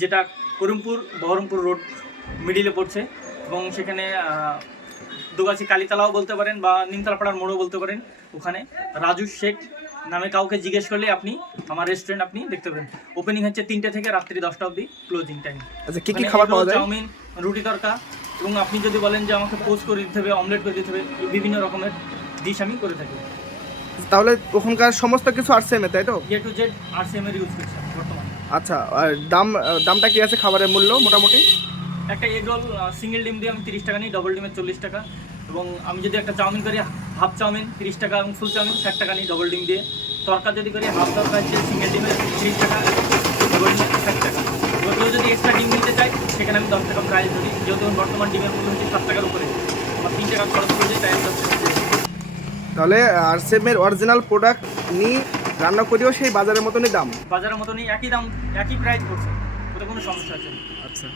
যেটা করিমপুর বহরমপুর রোড মিডিলে পড়ছে, এবং সেখানে দুগাছি কালীতলাও বলতে পারেন বা নিমতলাপাড়ার মোড়ও বলতে পারেন। ওখানে রাজু শেখ নামে কাউকে জিজ্ঞেস করলে আপনি আমার রেস্টুরেন্ট আপনি দেখতে পাবেন। ওপেনিং হচ্ছে 3টে থেকে রাত্রি 10টা অবধি ক্লোজিং টাইম। আচ্ছা, কি কি খাবার পাওয়া যায়? চাউমিন, রুটি তরকা, এবং আপনি যদি বলেন যে আমাকে পোস্ট করে দিতে হবে, অমলেট করে দিতে হবে, বিভিন্ন রকমের ডিশ আমি করে থাকি। তাহলে ওখানকার সমস্ত কিছু আরসিএমে, তাই তো? এ টু জেড RCM এর ইউজ করছি আমি বর্তমানে। আচ্ছা, আর দামটা কি আছে খাবারের মূল্য মোটামুটি? একটা এগ রোল সিঙ্গেল ডিম দিয়ে আমি 30 টাকা নিই, ডবল ডিমের 40 টাকা। এবং আমি যদি একটা চাউমিন করি হাফ চাউমিন 30 টাকা, এবং ফুল চাউমিন 60 টাকা নিই ডবল ডিম দিয়ে। তরকা যদি করি হাফ তরকা হচ্ছে সিঙ্গেল ডিমের 30 টাকা, ডবল ডিমের 60 টাকা। এবার কেউ যদি এক্সট্রা ডিম নিতে চাই সেখানে আমি 10 টাকা প্রাইস ধরি, যেহেতু বর্তমান ডিমের মূল্য হচ্ছে 7 টাকার উপরে, আমার 3 টাকা খরচ করে দিই, তাই আমি 10 টাকা দিয়ে দিই। তাহলে আরসিএমের অরিজিনাল প্রোডাক্ট নিয়ে রান্না করেও সেই বাজারের মতনই দাম? বাজারের মতনই একই দাম, একই প্রাইস পড়ছে, ওটা কোনো সমস্যা আছে না। আচ্ছা।